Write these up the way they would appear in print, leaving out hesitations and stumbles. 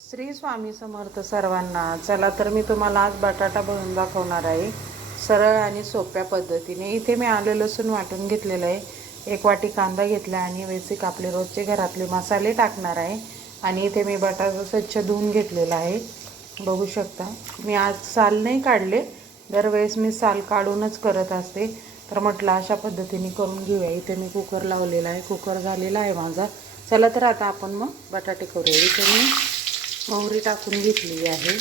श्री स्वामी समर्थ सर्वांना। चला तर मी तुम्हाला आज बटाटा बनवून दाखवणार आहे, सरळ आणि सोप्या पद्धतीने। इथे मी आलं लसूण वाटून घेतलेलं आहे, 1 वाटी कांदा घेतला आणि बेसिक आपले रोजचे घरातले मसाले टाकणार आहे। आणि इथे मी बटाटा स्वच्छ धुवून घेतलेला आहे, बघू शकता। मी आज साल नाही काढले, दरवेळेस मी साल काढूनच करत असते, तर म्हटलं अशा पद्धतीने करून घेऊया। इथे मी कुकर लावलेला आहे, कुकर झालेला आहे माझा। चला तर आता आपण मग बटाटे करूया। इथे मी मोहरी टाकून घेतलेली आहे।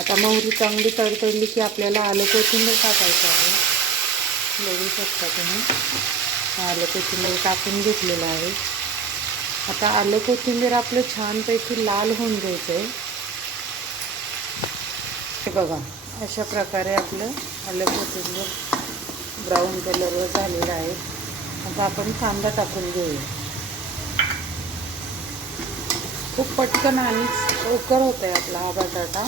आता मोहरी चांगली तडतडली की आपल्याला आलं कोथिंबीर टाकायचं आहे, बघू शकता तुम्ही। आलं कोथिंबीर टाकून घेतलेलं आहे। आता आलं कोथिंबीर आपलं छानपैकी लाल होऊन द्यायचं आहे। हे बघा, अशा प्रकारे आपलं आलं कोथिंबीर ब्राऊन कलरवर झालेलं आहे। आता आपण कांदा टाकून घेऊया। खूप पटकन आणि लवकर होत आहे आपला हा बटाटा,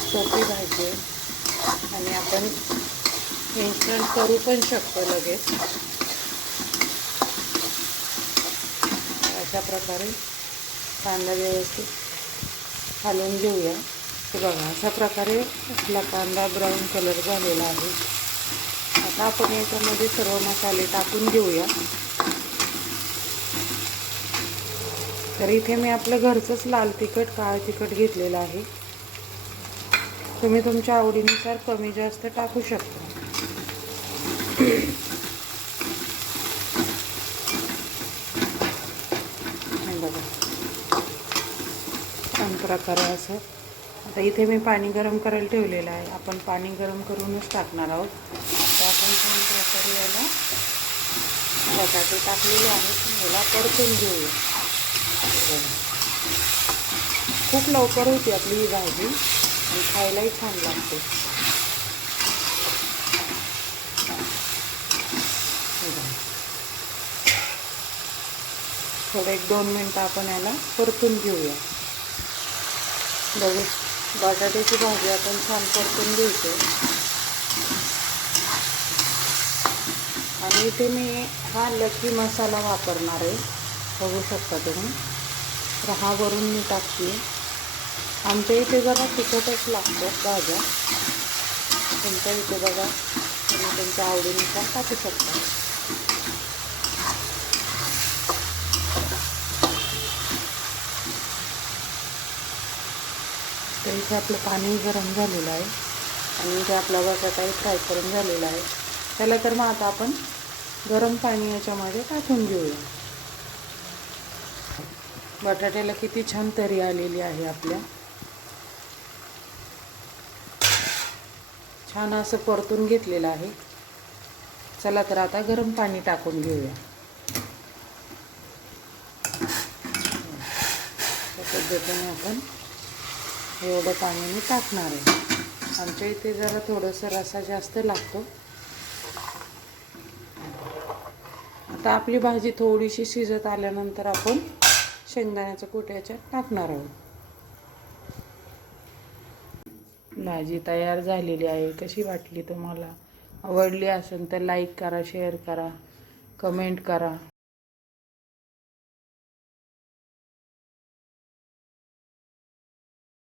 सोपी भाजी आहे आणि आपण इन्स्टंट करू पण शकतो लगेच। अशा प्रकारे कांदा व्यवस्थित हलवून घेऊया। हे बघा, अशा प्रकारे आपला कांदा ब्राऊन कलर झालेला आहे। आता आपण याच्यामध्ये सर्व मसाले टाकून घेऊया। तर इथे मी आपलं घरचंच लाल तिखट, काळं तिखट घेतलेलं आहे। तुम्ही तुमच्या आवडीनुसार कमी जास्त टाकू शकता। बघा, छान प्रकारे असं। आता इथे मी पाणी गरम करायला ठेवलेलं आहे, आपण पाणी गरम करूनच टाकणार आहोत। तर आपण छान प्रकारे याला बटाटे टाकलेले आहेत, याला परतून घेऊया। खूप लवकर होती आपली ही भाजी आणि खायलाही छान लागते। थोडं 1-2 मिनटं आपण याला परतून घेऊया। बघू, बटाट्याची भाजी आपण छान परतून घ्यायची। आणि इथे मी हा लकी मसाला वापरणार आहे, बघू शकता तुम्ही। तर हा वरून मी टाकते। आमच्या इथे जरा तिखटच लागतो भाज्या, तुमच्या इथे बघा तुम्ही तुमच्या आवडीनुसार टाकू शकता। तर इथे आपलं पाणी गरम झालेलं आहे आणि इथे आपला बटाटाही फ्राय करून झालेला आहे। त्याला तर मग आता आपण गरम पाणी याच्यामध्ये टाकून घेऊया। बटाट्याला किती छान तरी आलेली आहे आपल्या। छान असं परतून घेतलेलं आहे। चला तर आता गरम पाणी टाकून घेऊया। त्या पद्धतीने आपण एवढं पाणी मी टाकणार आहे। आमच्या इथे जरा थोडंसं रस्सा जास्त लागतो। आता आपली भाजी थोडीशी शिजत आल्यानंतर आपण शेंगदाण्याचं कूट याच्यात टाकणार आहोत। भाजी तयार झालेली आहे। कशी वाटली तुम्हाला? आवडली असेल तर लाईक करा, शेअर करा, कमेंट करा।